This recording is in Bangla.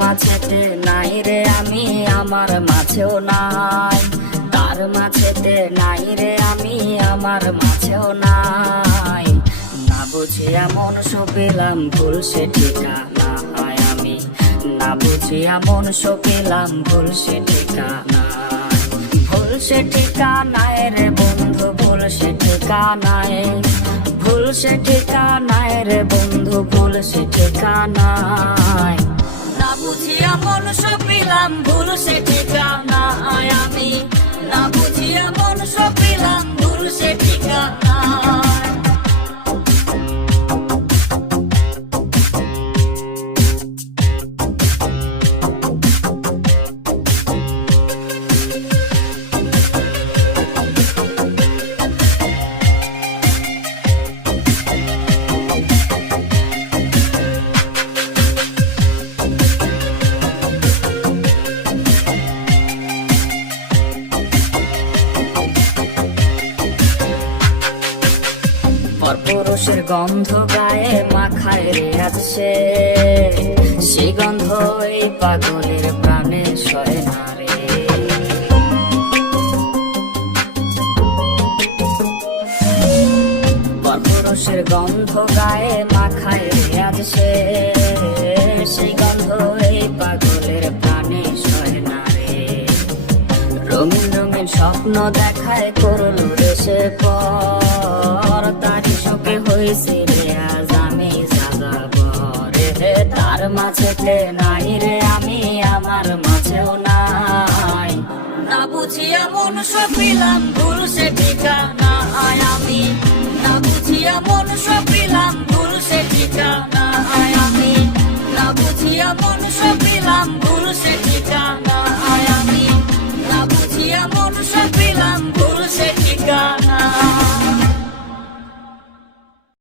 মাঝেতে নাই রে আমি, আমার মাঝেও নাই। তার মাঝেতে নাই রে আমি, আমার মাঝেও নাই। না বুঝিয়া মন সপিলাম ভুল সে ঠিকানা আমি, না বুঝিয়া মন সপিলাম ভুল সে ঠিকানা। ভুল সে ঠিকানায় রে বন্ধু, ভুল সে ঠিকানায়, ভুল সে ঠিকানায় রে বন্ধু, ভুল সে ঠিকানায়। না বুঝিয়া মন সপিলাম ভুল সে ঠিকানায় আমি, না বুঝিয়া মন সপিলাম ভুল সে ঠিকানায়। পরপুরুষের গন্ধ গায়ে মাখায় রে আজ সে, সেই গন্ধ এই পাগলের প্রাণে সয় না রে। পরপুরুষের গন্ধ গায়ে মাখায় রে আজ সে, সেই গন্ধ এই পাগলের প্রাণে সয় না রে। রঙিন রঙিন স্বপ্ন দেখায় করলো রে সে পর, তারি শোকে হয়েছে রে আজ আমি যাযাবর রে। তার মাঝেতে নাই রে আমি, আমার মাঝেও নাই। না বুঝিয়া মন সপিলাম ভুল সে ঠিকানা আমি, না বুঝিয়া মন সপিলাম ভুল সে ঠিকানা আমি, না বুঝিয়া মন